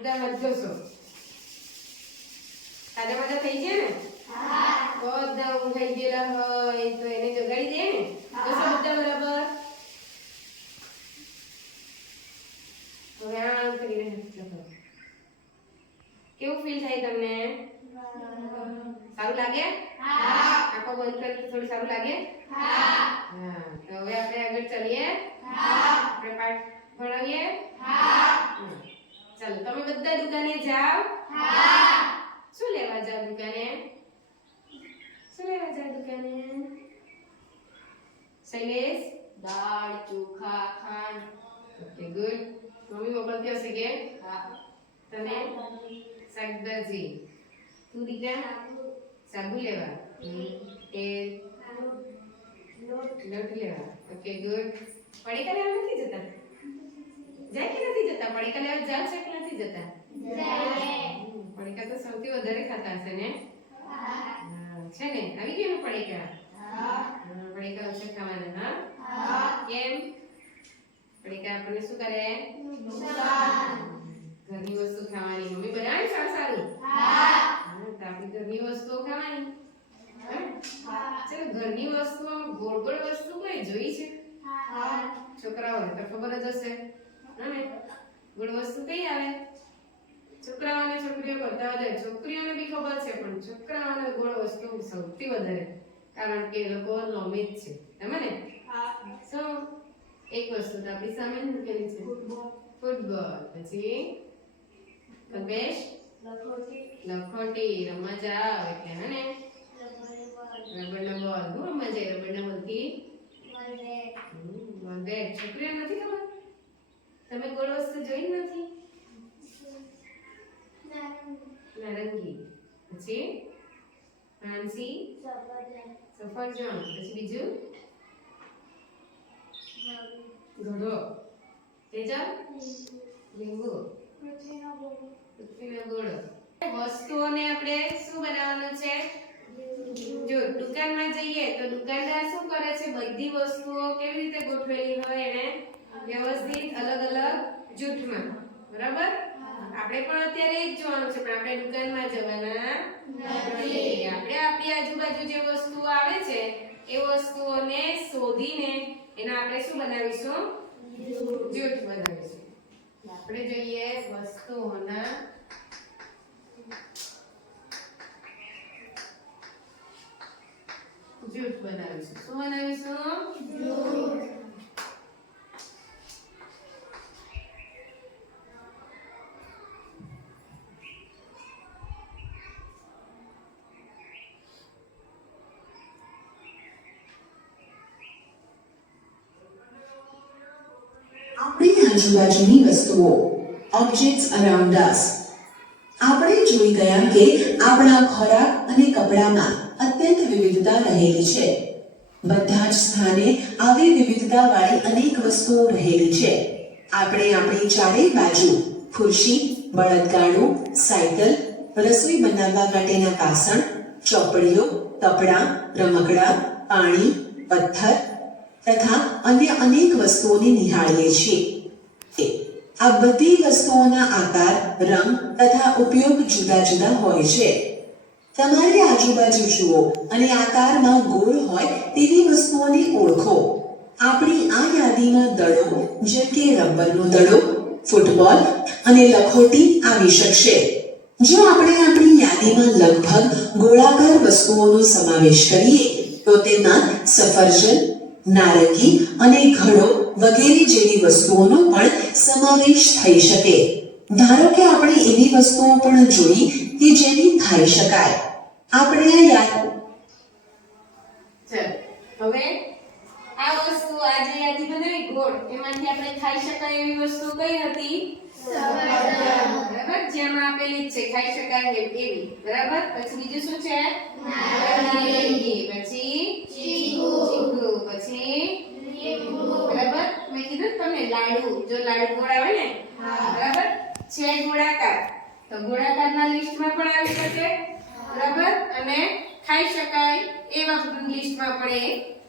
બધા હાથ જોશો. તાજા મજા થઈ ગયા ને? બધા ઊંઘાઈ ગયેલા હોય તો એને જગાડી દે ને. જોશો બધા બરાબર? હવે આમ કરીને કેવું ફીલ થાય તમને? સારું લાગે? આંખો બંધ કરી થોડું સારું લાગે? તો હવે આપણે આગળ ચાલીએ. આપણે પાઠ ભણાવીએ. ચાલો તમે બધા દુકાને જાઓ. શું લેવા જાવ દુકાને? શું લેવા જાવ દુકાને? શૈલેષ? દાળ, ચોખા, ખાંડ. Okay good. મમ્મી મોકલતી હશે કે? તને શાકભાજી. તું દીકરા? સાબુ લેવા. તેલ લોટ લેવા. Okay good. પડીકા લેવા નથી જતા? જાય કે નથી જતા? પડીકા લેવા જાવ છે કે નથી જતા? પડીકા તો સૌથી વધારે ખાતા હશે ને? છે ને? આવી ગયું ને પડીકા? પડીકા ઓછા ખાવાના. હા કેમ? પડીકા આપણને શું કરે? ઘરની વસ્તુ ખાવાની. મમ્મી બનાવે સારું સારું? તો આપણી ઘરની વસ્તુઓ ખાવાની. ચલો ઘરની વસ્તુઓ ગોળ ગોળ વસ્તુ કોઈ જોઈ છે? છોકરાઓને તો ખબર જ હશે ને? ગોળ વસ્તુ કઈ આવે? છોકરાઓને છોકરીઓ કરતા વધારે છોકરીઓને બી ખબર છે પણ છોકરાઓને ગોળ વસ્તુ સૌથી વધારે કારણ કે એ લોકો લોમી જ છે. તમે ને? સો એક વસ્તુ તો આપણી સામે મૂકેલી છે. ફૂટબોલ. પછી કલ્પેશ? લખોટી રમવા જાવ એટલે હે ને? રબરનો બોલ. બહુ રમવા જાય રબરના બોલથી. બોલ બેટ. છોકરીઓ નથી ખબર? તમે ગોળ વસ્તુ જોઈ નથી? નારંગી. પછી ફાંસી? સફરજન. પછી બીજું? ઘડો. તેજલ? લીંબુ. પૃથ્વીનો ગોળો. વસ્તુઓને આપણે શું બનાવવાનું છે? જો દુકાનમાં જઈએ તો દુકાનદાર શું કરે છે? બધી વસ્તુઓ કેવી રીતે ગોઠવેલી હોય એને વ્યવસ્થિત અલગ અલગ જૂથમાં. બરાબર? આપણે પણ અત્યારે એ જ જોવાનું છે પણ આપણે દુકાનમાં જવાના નથી. આપણે આપણી આજુબાજુ જે વસ્તુઓ આવે છે એ વસ્તુઓને શોધીને એના આપણે શું બનાવીશું? જૂથ બનાવીશું. આપણે જોઈએ વસ્તુઓના જૂથ બનાવીશું. શું બનાવીશું? જૂથ. આપણી આજુબાજુની વસ્તુઓ ઓબ્જેક્ટ્સ અરાઉન્ડ અસ. આપણે જોઈ ગયા કે આપણા ખોરાક અને કપડામાં અત્યંત વિવિધતા રહેલી છે. બધા જ સ્થાને આવી વિવિધતાવાળી અનેક વસ્તુઓ રહેલી છે. આપણે આપણી ચારેય બાજુ ખુરશી, બળદગાડું, સાયકલ, રસોઈ બનાવવા માટેના વાસણ, ચોપડીઓ, કપડાં, રમકડાં, પાણી, પથ્થર તથા અન્ય અનેક વસ્તુઓને નિહાળીએ છીએ. આ બધી વસ્તુઓના આકાર, રંગ તથા ઉપયોગ જુદા જુદા હોય છે. તમારી આજુબાજુ જુઓ અને આકારમાં ગોળ હોય તેવી વસ્તુઓને ઓળખો. આપણી આ યાદીમાં દડો જેમ કે રબરનો દડો, ફૂટબોલ અને લખોટી આવી શકશે. જો આપણે આપણી યાદીમાં લગભગ ગોળાકાર વસ્તુઓનો સમાવેશ કરીએ તો તેમાં સફરજન, નારંગી અને ઘડો વગેરે જેવી વસ્તુઓનો પણ સમાવેશ થઈ શકે. ધારો કે આપણે એવી વસ્તુઓ પણ જોઈ કે જેની ખાઈ શકાય. આપણે આ યાદ હવે આ વસ્તુ આજે યાદી બનાવી ગોળ એમાંથી આપણે ખાઈ શકાય એવી વસ્તુ કઈ હતી? બરાબર જેમાં આપેલી છે ખાઈ શકાય એવી. બરાબર પછી બીજું શું છે? નારંગી. પછી ચીકુ. પછી બરાબર મેં કીધું તમને લાડુ. જો લાડુ ગોળ આવે ને બરાબર છે ગોળાકાર તો ગોળાકારના લિસ્ટમાં પણ આવી શકે. બરાબર અને ખાઈ શકાય એવા લિસ્ટમાં પણ એ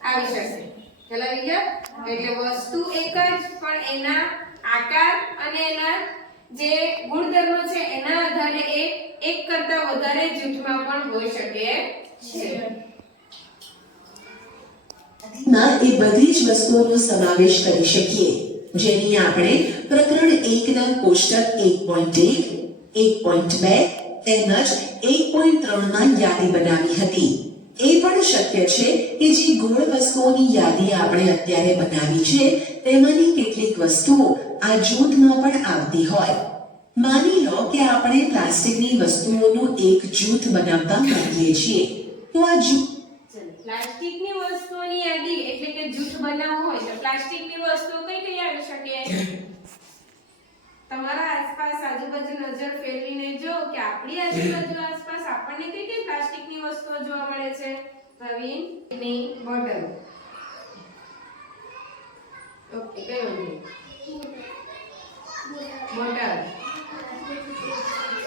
આવી શકે. ખ્યાલ આવી ગયો? એટલે વસ્તુ એક જ પણ એના આકાર અને એના જે ગુણધર્મો છે એના આધારે એ એક કરતા વધારે જૂથમાં પણ હોઈ શકે છે. માં એ બધી જ વસ્તુઓનો સમાવેશ કરી શકીએ જેની આપણે પ્રકરણ 1 ના કોષ્ટક 1.1, 1.2 તેમજ 1.3 માં યાદી બનાવી હતી. એ પણ શક્ય છે કે જે ગોળ વસ્તુઓની યાદી આપણે અત્યારે બનાવી છે તેમાંની કેટલીક વસ્તુઓ આ જૂથમાં પણ આવતી હોય. માની લો કે આપણે પ્લાસ્ટિકની વસ્તુઓનું એક જૂથ બનાવતા માંગીએ છીએ તો આ જૂથ પ્લાસ્ટિકની વસ્તુઓની યાદી એટલે કે જૂથ બનાવવું હોય તો પ્લાસ્ટિકની વસ્તુઓ કઈ કઈ આવી શકે? તમારા આસપાસ આજુબાજુ નજર ફેરવીને જો કે આપણી આજુબાજુ આસપાસ આપણને કઈ કઈ પ્લાસ્ટિકની વસ્તુઓ જોવા મળે છે? પ્રવીણ, ની બોટલ. ઓકે, કઈ વાંધો બોટલ,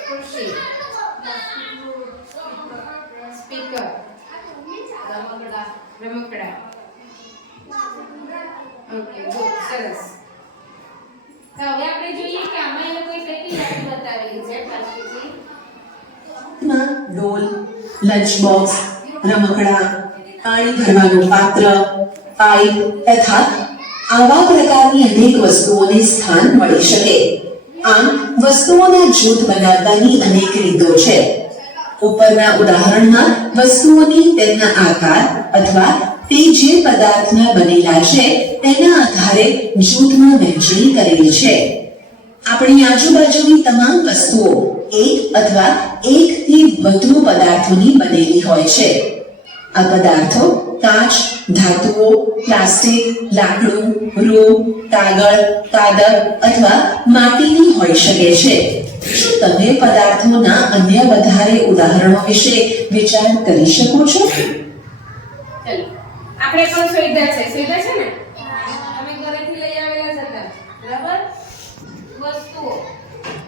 ખુરશી, સ્પીકર, રમકડા. ઓકે, ગુડ, સરસ. તો હવે આપણે જોઈએ કે આમાં એ લોકોએ કઈ કઈ યાદી બતાવેલી છે પ્લાસ્ટિકની. માં ડોલ, લંચ બોક્સ, રમકડા, પાણી ભરવાનું પાત્ર, પાઇપ તથા આવા પ્રકારની અનેક વસ્તુઓને સ્થાન મળી શકે. આમ વસ્તુઓના જૂથ બનાવવાની અનેક રીતો છે. ઉપરના ઉદાહરણમાં વસ્તુઓની તેમના આકાર અથવા તે જે પદાર્થના બનેલા છે તેના આધારે જૂથમાં વહેંચણી કરેલી છે. આપણી આજુબાજુની તમામ વસ્તુઓ એક અથવા એકથી વધુ પદાર્થોની બનેલી હોય છે. આ પદાર્થો કાચ, ધાતુઓ, પ્લાસ્ટિક, લાકડું, રૂ, કાગળ, કાદવ અથવા માટીની હોઈ શકે છે. શું તમે પદાર્થોના અન્ય વધારે ઉદાહરણો વિશે વિચાર કરી શકો છો? ચલો આપણે પણ સુવિધા છે ને? તમે ઘરેથી લઈ આવેલા જ હતા, બરાબર? વસ્તુઓ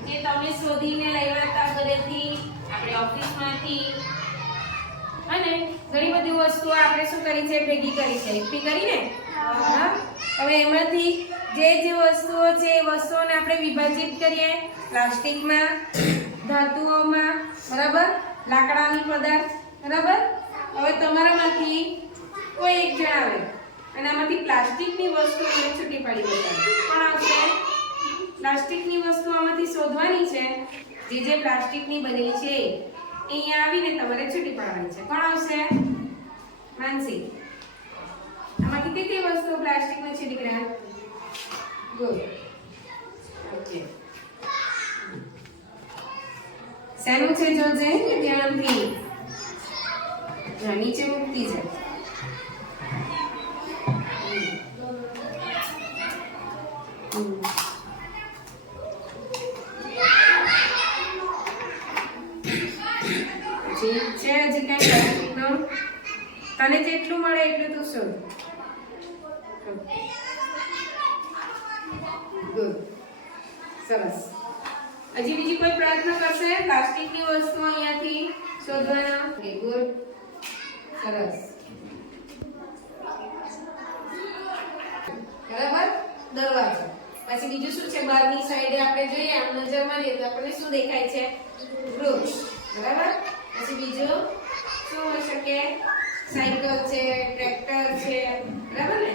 જે તમે શોધીને લઈ આવ્યા હતા ઘરેથી, આપણે ઓફિસમાંથી, અને ઘણી બધી વસ્તુઓ આપણે શું કરી છે? ભેગી કરી છે. એકઠી કરીને. હા. હવે એમાંથી જે વસ્તુઓ છે એ વસ્તુઓને આપણે વિભાજિત કરીએ પ્લાસ્ટિકમાં, ધાતુઓમાં, બરાબર? લાકડાની પદાર્થ, બરાબર? હવે તમારામાંથી કોઈ એક જણાવે અને આમાંથી પ્લાસ્ટિકની વસ્તુઓ મને છૂટી પાડી બતાવે. કોણ આવશે? પ્લાસ્ટિકની વસ્તુ આમાંથી શોધવાની છે. જે પ્લાસ્ટિકની બનેલી છે અહીંયા આવીને તમારે છૂટી પાડવાની છે. કોણ આવશે? માનસી. આમાંથી કઈ કઈ વસ્તુઓ પ્લાસ્ટિકમાં છે દીકરા? ગુડ. ઓકે. શેનું છે જોજે ધ્યાનથી. નીચે મૂકતી છે. તને જેટલું મળે એટલું તું શોધ. ગુડ, સરસ. હજી બીજી કોઈ પ્રયત્ન કરશે પ્લાસ્ટિકની વસ્તુ અહીંયાથી શોધવાનો? ઓકે, ગુડ, સરસ. બરાબર. દરવાજો. પછી બીજું શું છે? બહારની સાઈડે આપણે જોઈએ આમ નજર મારીએ તો આપણને શું દેખાય છે? વૃક્ષ. બરાબર. પછી બીજું શું હોઈ શકે? સાયકલ છે, ટ્રેક્ટર છે, બરાબર ને?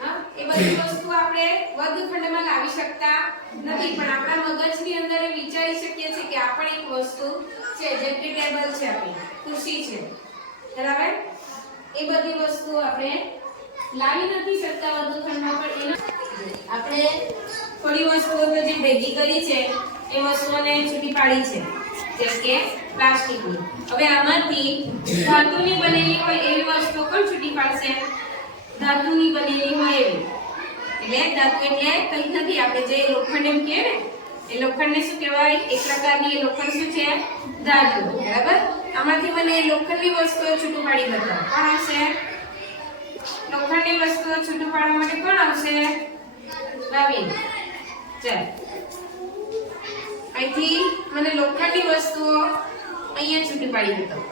હા, એ બધી વસ્તુ આપણે વર્ગખંડમાં લાવી શકતા નથી, પણ આપણા મગજની અંદર એ વિચારી શકીએ છીએ કે આ પણ એક વસ્તુ છે. જેમ કે ટેબલ છે, આપણી ખુરશી છે, બરાબર? એ બધી વસ્તુઓ આપણે લાવી નથી શકતા વર્ગખંડમાં, પણ એના આપણે થોડી વસ્તુઓ તો જે ભેગી કરી છે એ વસ્તુઓને છૂટી પાડી છે, જેમ કે પ્લાસ્ટિકની. હવે આમાંથી ધાતુની બનેલી હોય એવી વસ્તુઓ પણ છૂટી પાડશે. ધાતુની બનેલી હોય એવી, એટલે ધાતુ એટલે કંઈ નથી, આપણે જે લોખંડ એમ કહે ને એ લોખંડને શું કહેવાય? એક પ્રકારની એ લોખંડ શું છે? ધાતુ. બરાબર. આમાંથી મને લોખંડની વસ્તુઓ છૂટું પાડી બતાવો. કોણ આવશે? લોખંડની વસ્તુઓ છૂટું પાડવા માટે કોણ આવશે? નવીન. ચાલ, અહીંથી મને લોખંડની વસ્તુઓ અહીંયા છૂટી પાડી બતાવો.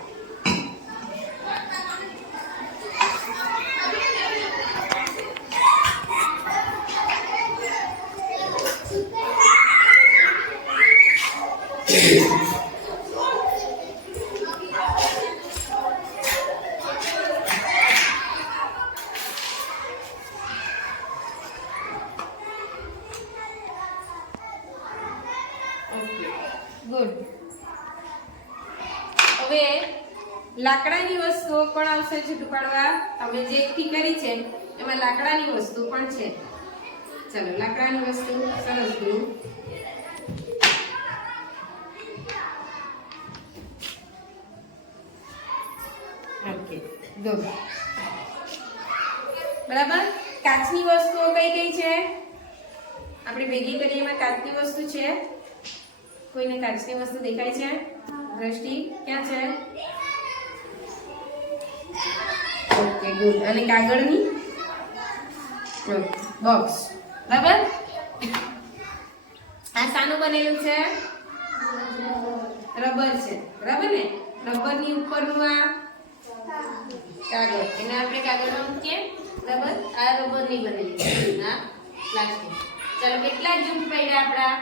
ગુડ. હવે લાકડાની વસ્તુઓ પણ આવશે છૂટું પાડવા. અમે જે એકઠી કરી છે એમાં લાકડાની વસ્તુ પણ છે. ચલો લાકડાની વસ્તુ સરસ ગ્રુપ. Okay good. બરાબર. કાચની વસ્તુઓ કઈ કઈ છે? આપણે ભેગી કરીએ એમાં કાચની વસ્તુ છે. કોઈને કાચની વસ્તુ દેખાય છે? દ્રષ્ટિ ક્યાં છે? Okay good. અને કાગળની બોક્સ. બરાબર. આ શાનું બનેલું છે? રબર છે. બરાબર ને? રબરની ઉપરનું આ કાગળ, એને આપણે કાગળમાં મૂકીએ. બરાબર. આ રબરની બનેલી છે. આ પ્લાસ્ટિક. ચાલો કેટલા જૂથ પડ્યા આપણા?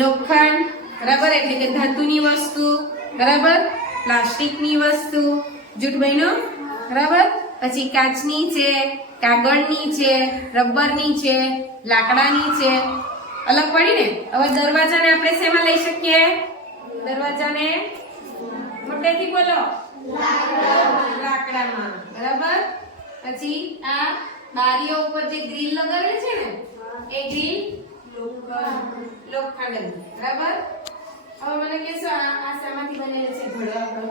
લોખંડ, બરાબર, એટલે કે ધાતુની વસ્તુ, બરાબર, પ્લાસ્ટિકની વસ્તુ, જૂઠ બન્યો, બરાબર. પછી કાચની છે, કાગળની છે, રબરની છે, લાકડાની છે. અલગ પડી ને? હવે દરવાજાને આપણે શેમાં લઈ શકીએ? દરવાજાને મોટેથી બોલો. લાકડામાં. બરાબર. પછી આ બારીઓ ઉપર જે ગ્રીલ લગાવેલી છે ને એ ગ્રીલ લોખંડની. બરાબર. હવે મને કહેશો આ શામાંથી બનેલી છે? ઘડવા પર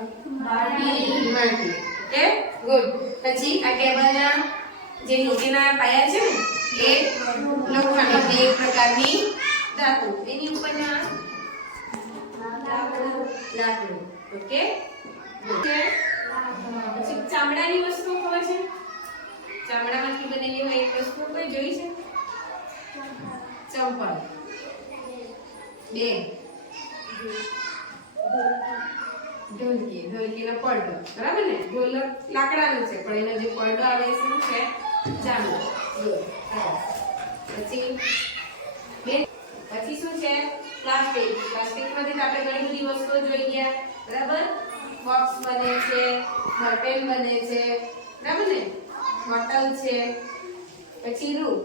માટી. Okay good. પછી આ ટેબલના જે નીચેના પાયા છે ને એ લોખંડ, એટલે એક પ્રકારની ધાતુ. એની ઉપરના લાકડું. ઓકે. પછી ચામડાની વસ્તુ ખબર છે? ચામડામાંથી બનેલી હોય એક વસ્તુ કોઈ જોઈ છે? ચંપલ. બે ઢોલકીનો પડદો. બરાબર ને? ઢોલક લાકડાનું છે પણ એનો જે પડદો આવે છે શું છે? ચામડો. પછી શું છે? પ્લાસ્ટિક. પ્લાસ્ટિકમાંથી આપણે ઘણી બધી વસ્તુઓ જોઈ ગયા. બરાબર. બોક્સ બને છે, બોટલ બને છે, બરાબર ને? બોટલ છે. પછી રૂ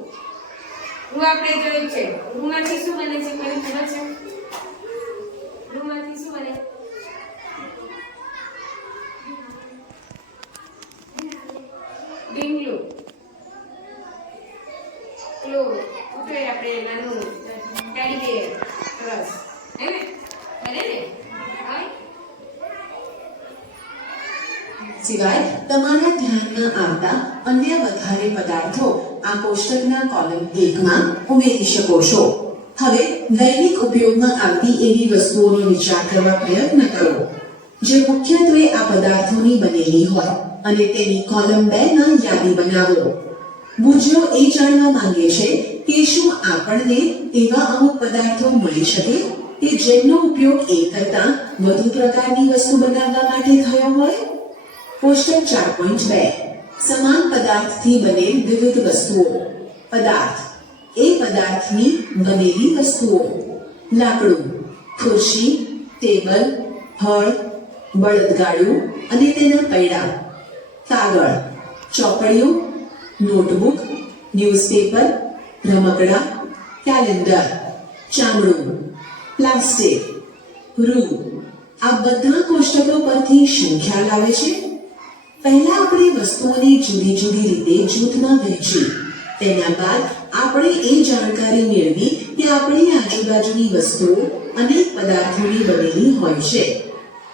આપણે જોયું છે. રૂમાંથી શું બને છે? કોઈને ખબર છે? રૂમાંથી શું બને? ડીંગલું, ક્લો, ઉતરે આપણે નાનું ટેડી બેર, રસ, હે ને? બને ને? હા. સિવાય તમારા ધ્યાનમાં આવતા અન્ય વધારે પદાર્થો આ કોષ્ટકના કોલમ 1 માં ઉમેરી શકો છો. હવે દૈનિક ઉપયોગમાં આવતી એવી વસ્તુઓનો વિચાર કરવા પ્રયત્ન કરો જે મુખ્યત્વે આ પદાર્થોની બનેલી હોય અને તેની કોલમ 2 માં યાદી બનાવો. બુજો એ જાણવા માંગે છે કે શું આપણને એવા અમુક પદાર્થો મળી શકે કે જેમનો ઉપયોગ એક કરતાં વધુ પ્રકારની વસ્તુ બનાવવા માટે થયો હોય? કોષ્ટક 4.2 સમાન પદાર્થથી બનેલ વિવિધ વસ્તુઓ. પદાર્થ એ પદાર્થની બનેલી વસ્તુઓ. લાકડું, ખુરશી, ટેબલ, હળ, બળદગાડું અને તેના પૈડા. કાગળ, ચોપડીઓ, નોટબુક, ન્યૂઝપેપર, રમકડા, કેલેન્ડર. ચામડું, પ્લાસ્ટિક, રૂ. આ બધા કોષ્ટકો પરથી શું ખ્યાલ આવે છે? પહેલા આપણે વસ્તુઓને જુદી જુદી રીતે જૂથમાં વહેંચી. તેના બાદ આપણે એ જાણકારી મેળવી કે આપણી આજુબાજુની વસ્તુઓ અનેક પદાર્થોની બનેલી હોય છે.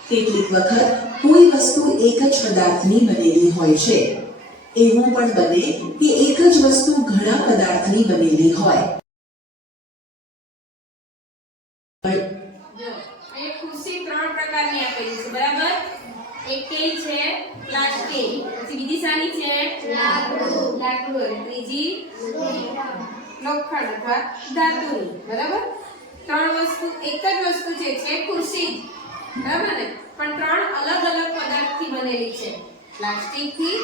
કેટલીક વખત કોઈ વસ્તુ એક જ પદાર્થની બનેલી હોય છે. એવું પણ બને કે એક જ વસ્તુ ઘણા પદાર્થની બનેલી હોય. એ ખુરશી 3 પ્રકારની આપેલી છે. બરાબર. એક કઈ છે? પ્લાસ્ટિક. પછી બીજી શાની છે? લાકડું. અને ત્રીજી લોખંડ અથવા ધાતુની. બરાબર. 3 વસ્તુ એક જ વસ્તુ છે ખુરશી. બરાબર ને? પણ 3 અલગ અલગ પદાર્થથી બનેલી છે. પ્લાસ્ટિકથી,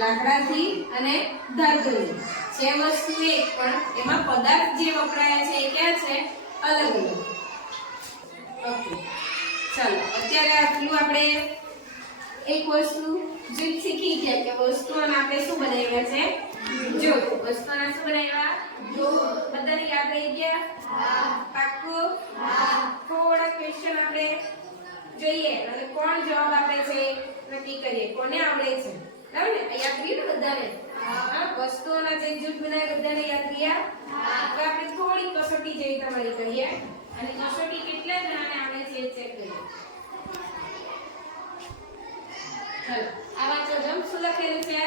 લાકડાથી અને ધાતુની. છે વસ્તુ એક પણ એમાં પદાર્થ જે વપરાયા છે એ ક્યાં છે? અલગ અલગ. ચાલો અત્યારે આટલું આપણે એક વસ્તુ જે શીખી ગયા કે વસ્તુઓના આપણે શું બનાવ્યા છે જૂથ. વસ્તુઓના શું બનાવ્યા જૂથ. બધાને યાદ રહી ગયા? પાક્કું? થોડા ક્વેશ્ચન આપણે જોઈએ અને કોણ જવાબ આપે છે નક્કી કરીએ કોને આવડે છે. બરાબર ને? યાદ રહ્યું ને બધાને? હા, વસ્તુઓના જે જૂથ બનાવ્યા બધાને યાદ રહ્યા? તો આપણે થોડી કસોટી જેવી તમારી કરીએ અને કસોટી કેટલા જણાને આવડે છે એ ચેક કરીએ. ચાલો આ વાંચો જમ શું લખેલું છે?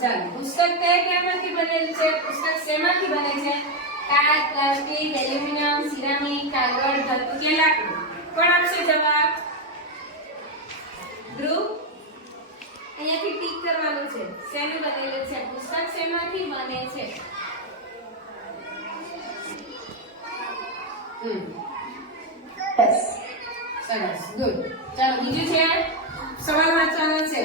ચાલો પુસ્તક કયામાંથી બનેલું છે? પુસ્તક શેમાંથી બને છે? કાચ, પ્લાસ્ટિક, એલ્યુમિનિયમ, સિરામિક, કાગળ, ધાતુ કે લાકડું? કોણ આપશે જવાબ? ધ્રુવ અહીંયાથી ટીક કરવાનું છે. શેનું બનેલું છે? પુસ્તક શેમાંથી બને છે? સરસ, ગુડ. ચાલો બીજું છે સવાલ વાંચવાનો છે.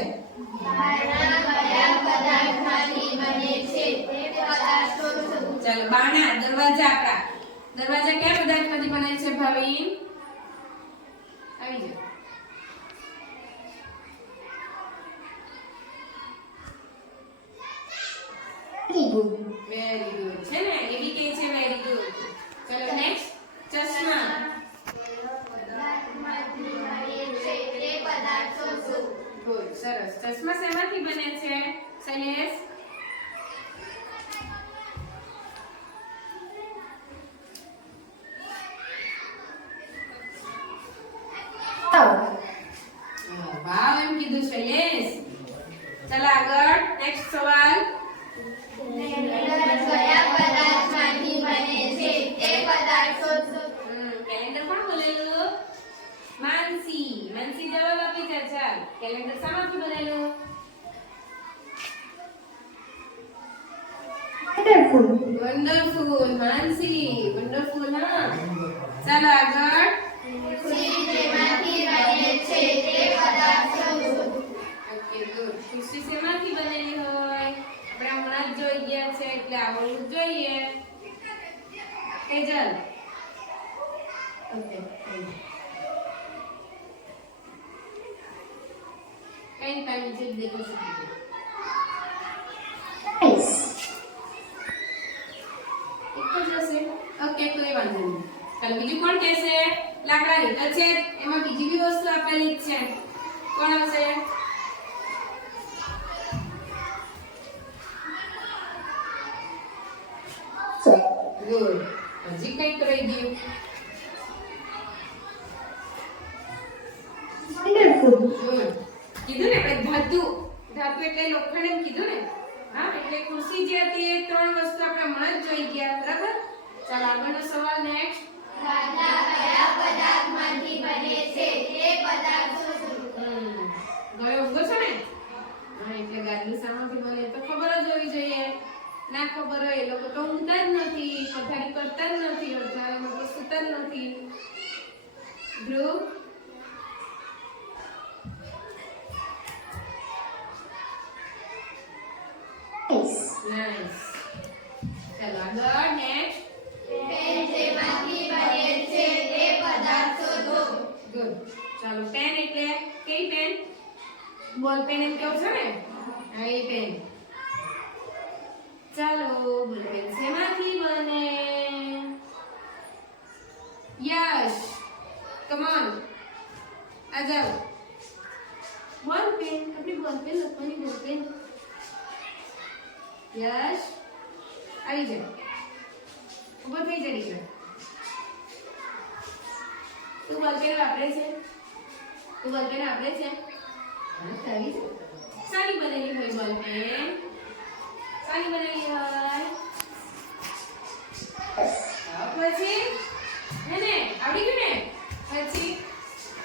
ચાલો બારણા, દરવાજા. આપણા દરવાજા કયા પદાર્થમાંથી બને છે ભાવિન? આવી જાઓ. વેરી ગુડ છે ને? એવી કે છે વેરી ગુડ. ચલો નેક્સ્ટ ચશ્મા. ગુડ, સરસ. ચશ્મા શેમાંથી બને છે શૈલેશ? વાવ એમ કીધું શૈલેશ. ચાલો આગળ નેક્સ્ટ સવાલ. કેલેન્ડર કોણ બોલેલું? માનસી. માનસી જવાબ આપી છે. ચાલ કેલેન્ડર શામાંથી બનેલું? વન્ડરફુલ. માનસી વન્ડરફુલ. હા ચાલો આગળ. Okay good. ખુરશી શેમાંથી બનેલી હોય? આપણે હમણાં જ જોઈ ગયા છે એટલે આવડવું જોઈએ. તેજલ. ઓકે કઈ કાની છે દેખો છો? એક જ હશે. ઓકે કોઈ વાંધો નહીં. ચાલો બીજું કોણ કહેશે? લાકડાની તો છે એમાં બીજી બી વસ્તુ આપેલી જ છે. કોણ આવશે? ગુડ. હજી કઈક રહી ગયું. ગુડ. કીધું ને આપણે ધાતુ. ધાતુ એટલે લોખંડ એમ કીધું ને? હા એટલે ખુરશી જે હતી એ ત્રણ વસ્તુ આપણે હમણાં જ જોઈ ગયા. બરાબર? ચાલો આગળનો સવાલ નેક્સ્ટ. ગયો ઊંઘો છો ને? હા એટલે ગાદલું શામાંથી બને તો ખબર જ હોવી જોઈએ. ના ખબર હોય એ લોકો તો ઊંઘતા જ નથી, પથારી કરતા જ નથી, અડધારામાં તો સૂતા જ નથી. ધ્રુવ નાઇસ. ચાલો આગળ નેક્સ્ટ. ગુડ. ચાલો પેન એટલે કઈ પેન? બોલ પેન એમ કેવું છે ને? હા એ પેન. ચાલો બોલ પેન શેમાંથી બને? યશ કમ ઓન આ જાઓ. બોલ પેન આપણી બોલ પેન લખવાની બોલ પેન. યશ આવી જા. ઉભો થઈ જા દીકરા. તું બોલ પેન વાપરે છે? તું બોલ પેન વાપરે છે? હા આવી જા. સારી બનેલી હોય બોલ પેન. સારી બનેલી હોય. પછી હે ને આવડી ગયું ને? પછી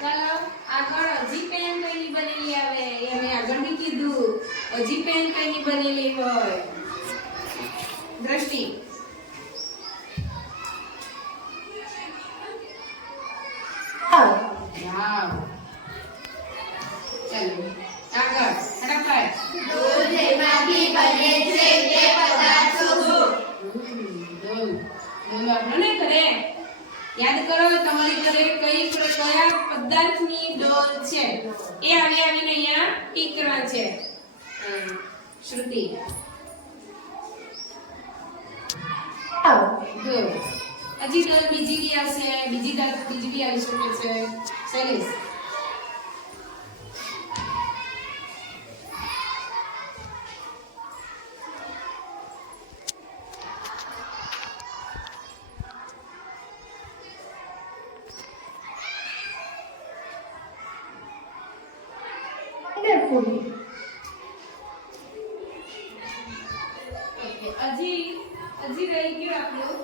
ચાલો આગળ હજી પેન કઈની બનેલી આવે? એ અમે આગળ બી કીધું. હજી પેન કઈની બનેલી હોય? દ્રષ્ટિ. વાવ. ચાલો આગળ ફટાફટ. ડોલ ડોલ આપણો ને ઘરે યાદ કરો તમારી ઘરે કયા પદાર્થની ડોલ છે એ આવીને અહીંયા ટીક કરવા છે શ્રુતિ good હજી ડોલ બીજી બી આવશે બીજી બી આવી શકે છે શૈલેષ હજી રહી ગયું આપણું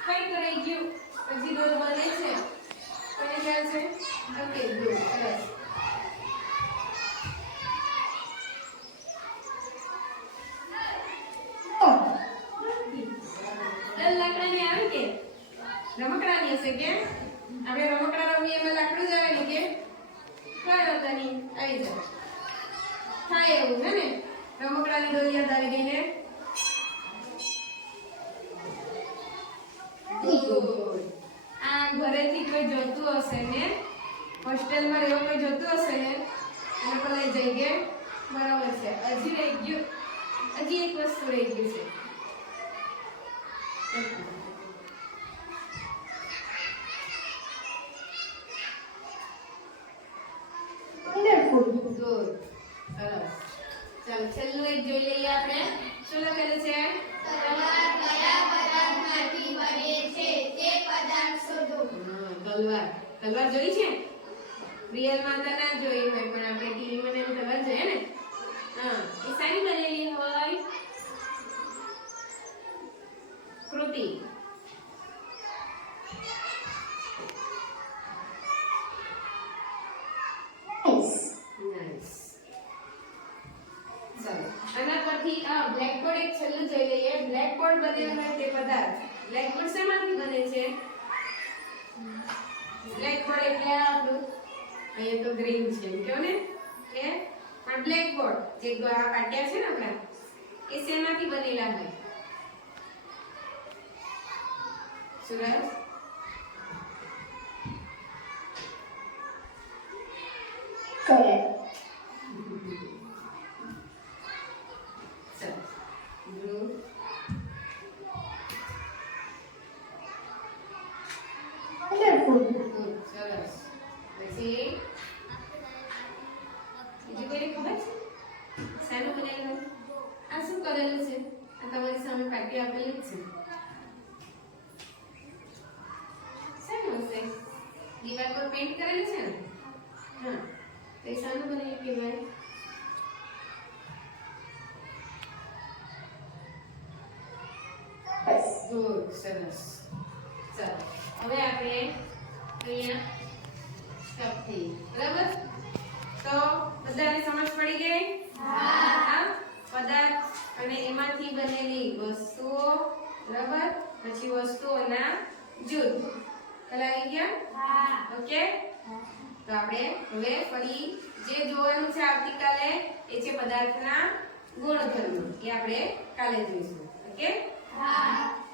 કઈક રહી ગયું હજી ડોલ બને છે કોને ખ્યાલ છે ઓકે ગુડ સરસ ડોલ લાકડાની આવે કે રમકડાની હશે કે આપણે રમકડા રમીએ એમાં લાકડું જ આવેલું કે કઈ વાંધો નહીં આવી જાય થાય એવું છે ને રમકડાની ડોલ યાદ આવી ગઈ ને આ ઘરેથી કોઈ જોતું હશે ને હોસ્ટેલમાં રહેવા કોઈ જોતું હશે ને એને પણ લઈ જઈએ બરાબર છે હજી રહી ગયું હજી એક વસ્તુ રહી ગયું છે ગુડ સરસ ચાલો છેલ્લું એક જોઈ લઈએ આપણે શું લખેલું છે તલવાર કયા પદાર્થમાંથી બને છે તે પદાર્થ શોધો. તલવાર તલવાર જોઈ છે રિયલમાં તો ના જોઈ હોય પણ આપણે ટીવીમાં ને તલવાર જોઈએ ને હા એ સાની બનેલી હોય કૃતિ નાઈસ ચાલો આના પરથી આ બ્લેકબોર્ડ એક છેલ્લું જોઈ લઈએ બ્લેકબોર્ડ બનેલો હોય તે પદાર્થ બ્લેકબોર્ડ શેમાંથી બને છે બ્લેકબોર્ડ એટલે આ આપણું અહીંયા તો ગ્રીન છે કેવો ને કે પણ બ્લેકબોર્ડ જે આ પાટ્યા છે ને આપણા એ શેમાંથી બનેલા હોય સુરજ Correct. Blue. Wonderful. Good. સરસ. પછી બીજું કોઈને ખબર છે શાનું બનેલું આ શું કરેલું છે આ તમારી સામે પાટી આપેલી જ છે શાનું હશે દીવાલ પર પેઇન્ટ કરેલું છે ને હા તો એ શાનું બનેલું કહેવાય Yes. ગુડ સરસ ચાલો હવે આપણે અહીંયા સ્ટોપ થઈ બરાબર તો બધાને સમજ પડી ગઈ હા પદાર્થ અને એમાંથી બનેલી વસ્તુઓ બરાબર પછી વસ્તુઓના જૂથ કલાવી ગયા હા. ઓકે તો આપણે હવે ફરી જે જોવાનું છે આવતીકાલે એ છે પદાર્થના ગુણધર્મો એ આપણે કાલે જોઈશું ઓકે હા.